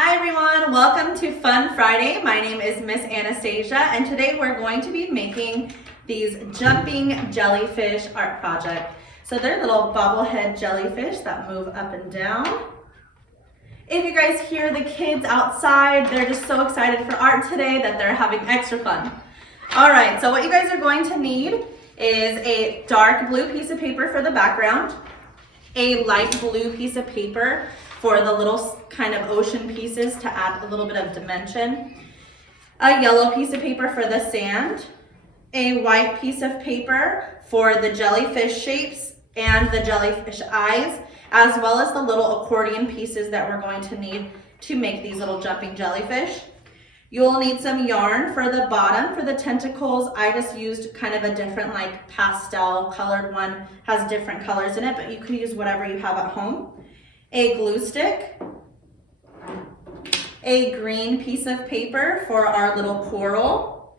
Hi everyone, welcome to Fun Friday. My name is Miss Anastasia and today we're going to be making these jumping jellyfish art project. So they're little bobblehead jellyfish that move up and down. If you guys hear the kids outside, they're just so excited for art today that they're having extra fun. All right, so what you guys are going to need is a dark blue piece of paper for the background, a light blue piece of paper for the little kind of ocean pieces to add a little bit of dimension, a yellow piece of paper for the sand, a white piece of paper for the jellyfish shapes and the jellyfish eyes, as well as the little accordion pieces that we're going to need to make these little jumping jellyfish. You'll need some yarn for the bottom. For the tentacles, I just used kind of a different like pastel colored one, has different colors in it, but you can use whatever you have at home. A glue stick, a green piece of paper for our little coral,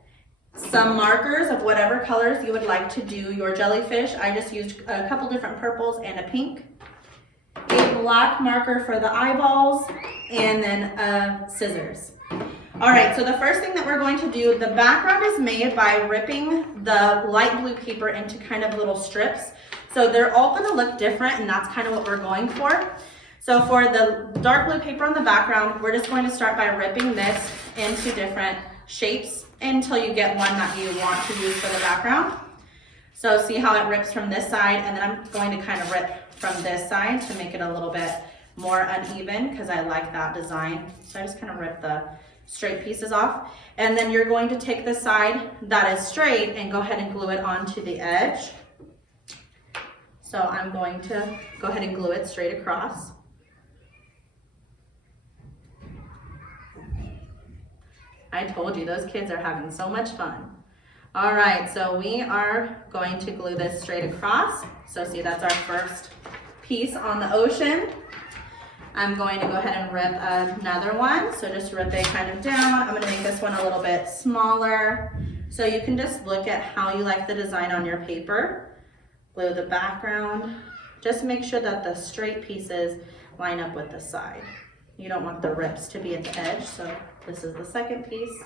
some markers of whatever colors you would like to do your jellyfish. I just used a couple different purples and a pink, a black marker for the eyeballs, and then scissors. All right, so the first thing that we're going to do, the background is made by ripping the light blue paper into kind of little strips. So they're all gonna look different, and that's kind of what we're going for. So for the dark blue paper on the background, we're just going to start by ripping this into different shapes until you get one that you want to use for the background. So see how it rips from this side, and then I'm going to kind of rip from this side to make it a little bit more uneven because I like that design. So I just kind of rip the straight pieces off. And then you're going to take the side that is straight and go ahead and glue it onto the edge. So I'm going to go ahead and glue it straight across. I told you, those kids are having so much fun. All right, so we are going to glue this straight across. So see, that's our first piece on the ocean. I'm going to go ahead and rip another one. So just rip it kind of down. I'm gonna make this one a little bit smaller. So you can just look at how you like the design on your paper. Glue the background. Just make sure that the straight pieces line up with the side. You don't want the rips to be at the edge, so this is the second piece.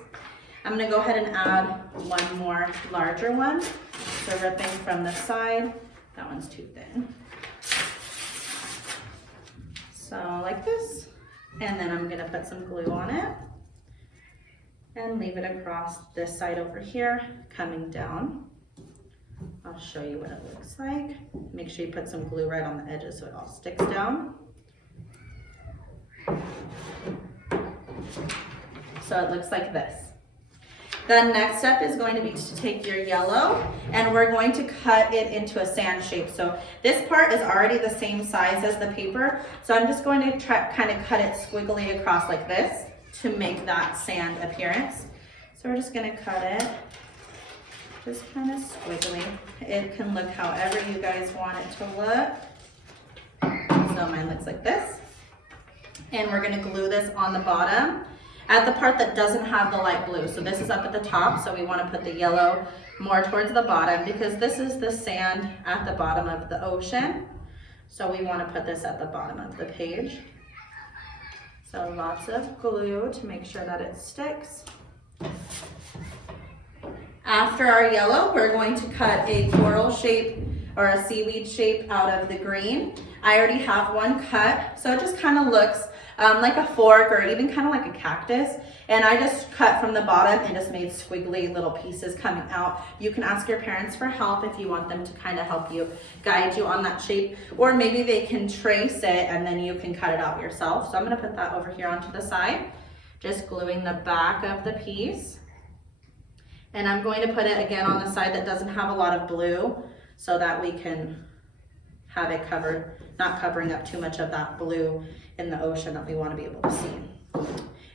I'm gonna go ahead and add one more larger one. So ripping from the side, that one's too thin. So like this, and then I'm gonna put some glue on it and leave it across this side over here, coming down. I'll show you what it looks like. Make sure you put some glue right on the edges so it all sticks down. So it looks like this. The next step is going to be to take your yellow and we're going to cut it into a sand shape. So this part is already the same size as the paper. So I'm just going to kind of cut it squiggly across like this to make that sand appearance. So we're just gonna cut it just kind of squiggly. It can look however you guys want it to look. So mine looks like this. And we're gonna glue this on the bottom at the part that doesn't have the light blue. So this is up at the top, so we wanna put the yellow more towards the bottom because this is the sand at the bottom of the ocean. So we wanna put this at the bottom of the page. So lots of glue to make sure that it sticks. After our yellow, we're going to cut a coral shape or a seaweed shape out of the green. I already have one cut, so it just kind of looks like a fork or even kind of like a cactus. And I just cut from the bottom and just made squiggly little pieces coming out. You can ask your parents for help if you want them to kind of help you, guide you on that shape, or maybe they can trace it and then you can cut it out yourself. So I'm gonna put that over here onto the side, just gluing the back of the piece. And I'm going to put it again on the side that doesn't have a lot of blue so that we can have it covered, not covering up too much of that blue in the ocean that we want to be able to see.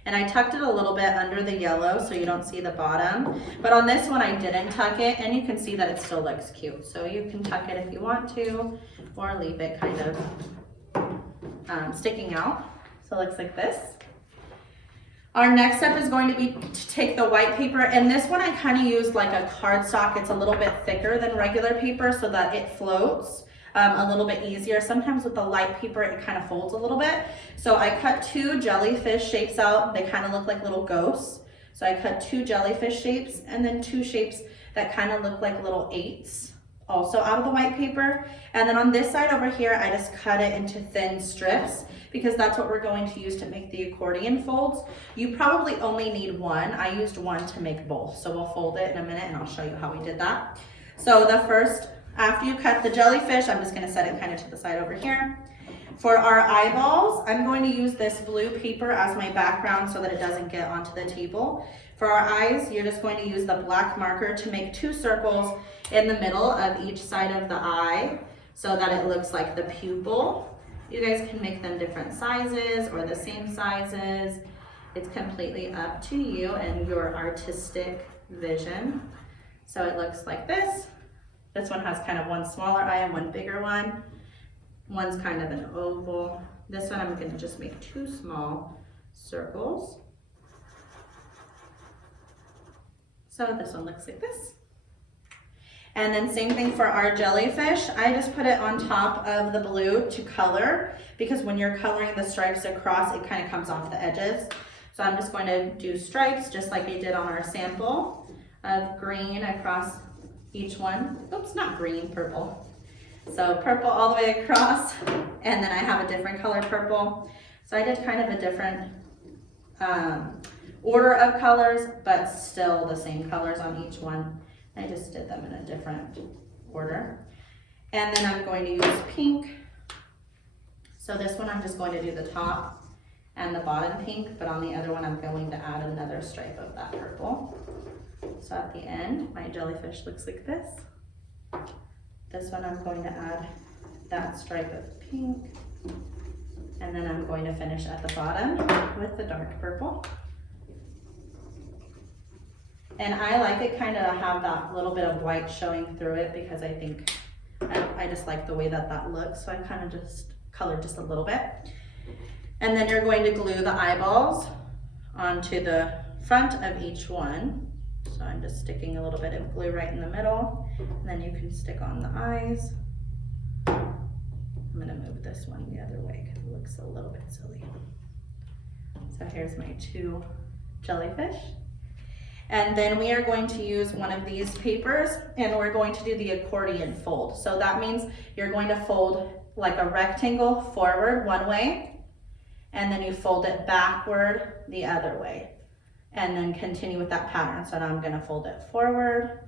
And I tucked it a little bit under the yellow so you don't see the bottom. But on this one I didn't tuck it, and you can see that it still looks cute. So you can tuck it if you want to, or leave it kind of sticking out. So it looks like this. Our next step is going to be to take the white paper, and this one I kind of used like a cardstock. It's a little bit thicker than regular paper so that it floats. a little bit easier. Sometimes with the light paper, it kind of folds a little bit. So I cut 2 jellyfish shapes out. They kind of look like little ghosts. So I cut 2 jellyfish shapes and then 2 shapes that kind of look like little 8s also out of the white paper. And then on this side over here, I just cut it into thin strips because that's what we're going to use to make the accordion folds. You probably only need 1. I used 1 to make both. So we'll fold it in a minute and I'll show you how we did that. So the first, after you cut the jellyfish, I'm just gonna set it kind of to the side over here. For our eyeballs, I'm going to use this blue paper as my background so that it doesn't get onto the table. For our eyes, you're just going to use the black marker to make 2 circles in the middle of each side of the eye so that it looks like the pupil. You guys can make them different sizes or the same sizes. It's completely up to you and your artistic vision. So it looks like this. This one has kind of 1 smaller eye and 1 bigger one. One's kind of an oval. This one I'm going to just make 2 small circles. So this one looks like this. And then same thing for our jellyfish. I just put it on top of the blue to color because when you're coloring the stripes across, it kind of comes off the edges. So I'm just going to do stripes just like I did on our sample of green across each one. Oops, not green, purple. So purple all the way across, and then I have a different color purple. So I did kind of a different order of colors, but still the same colors on each one. I just did them in a different order. And then I'm going to use pink. So this one I'm just going to do the top and the bottom pink, but on the other one I'm going to add another stripe of that purple. So at the end, my jellyfish looks like this. This one I'm going to add that stripe of pink. And then I'm going to finish at the bottom with the dark purple. And I like it kind of have that little bit of white showing through it because I think, I just like the way that that looks. So I kind of just colored just a little bit. And then you're going to glue the eyeballs onto the front of each one. So I'm just sticking a little bit of glue right in the middle, and then you can stick on the eyes. I'm gonna move this one the other way because it looks a little bit silly. So here's my 2 jellyfish. And then we are going to use one of these papers and we're going to do the accordion fold. So that means you're going to fold like a rectangle forward one way, and then you fold it backward the other way. And then continue with that pattern. So now I'm going to fold it forward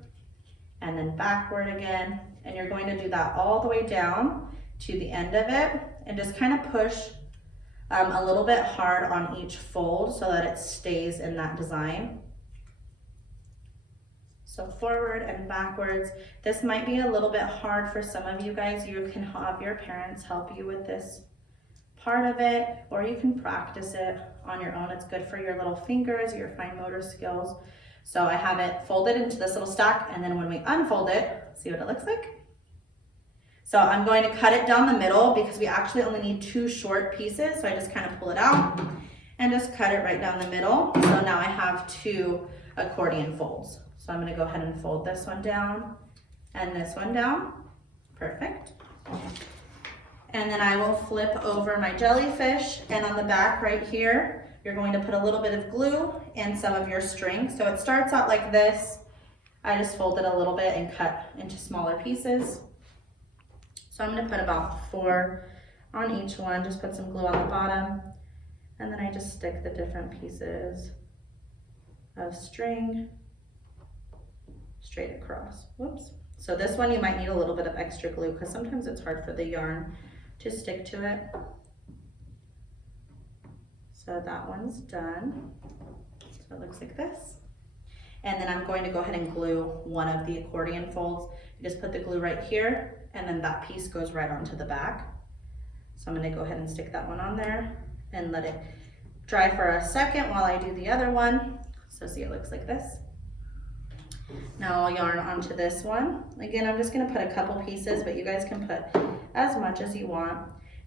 and then backward again. And you're going to do that all the way down to the end of it and just kind of push a little bit hard on each fold so that it stays in that design. So forward and backwards. This might be a little bit hard for some of you guys. You can have your parents help you with this part of it, or you can practice it on your own. It's good for your little fingers, your fine motor skills. So I have it folded into this little stack, and then when we unfold it, see what it looks like? So I'm going to cut it down the middle because we actually only need 2 short pieces. So I just kind of pull it out and just cut it right down the middle. So now I have 2 accordion folds. So I'm going to go ahead and fold this one down and this one down. Perfect. And then I will flip over my jellyfish, and on the back right here, you're going to put a little bit of glue and some of your string. So it starts out like this. I just fold it a little bit and cut into smaller pieces. So I'm going to put about 4 on each one, just put some glue on the bottom, and then I just stick the different pieces of string straight across. Whoops. So this one you might need a little bit of extra glue because sometimes it's hard for the yarn to stick to it. So that one's done. So it looks like this. And then I'm going to go ahead and glue one of the accordion folds. You just put the glue right here, and then that piece goes right onto the back. So I'm going to go ahead and stick that one on there and let it dry for a second while I do the other one. So see, it looks like this. Now I'll yarn onto this one. Again, I'm just going to put a couple pieces, but you guys can put as much as you want.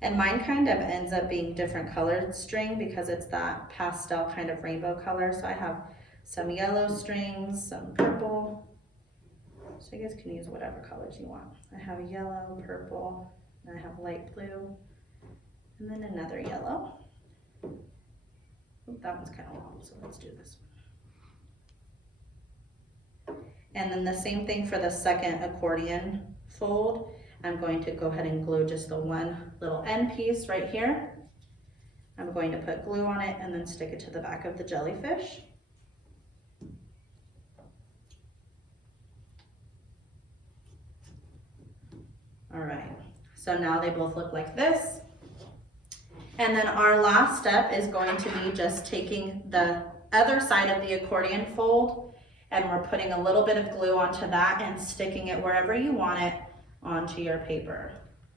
And mine kind of ends up being different colored string because it's that pastel kind of rainbow color. So I have some yellow strings, some purple, So you guys can use whatever colors you want. I have yellow, purple, and I have light blue, and then another yellow. Ooh, that one's kind of long, so let's do this one. And then the same thing for the second accordion fold. I'm going to go ahead and glue just the one little end piece right here. I'm going to put glue on it and then stick it to the back of the jellyfish. All right, so now they both look like this. And then our last step is going to be just taking the other side of the accordion fold, and we're putting a little bit of glue onto that and sticking it wherever you want it onto your paper.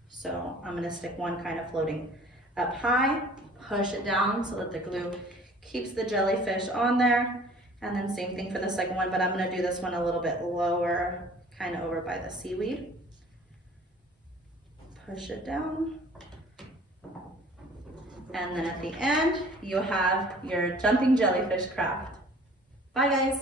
So I'm gonna stick one kind of floating up high, push it down so that the glue keeps the jellyfish on there. And then same thing for the second one, but I'm gonna do this one a little bit lower, kind of over by the seaweed. Push it down. And then at the end, you have your jumping jellyfish craft. Bye guys.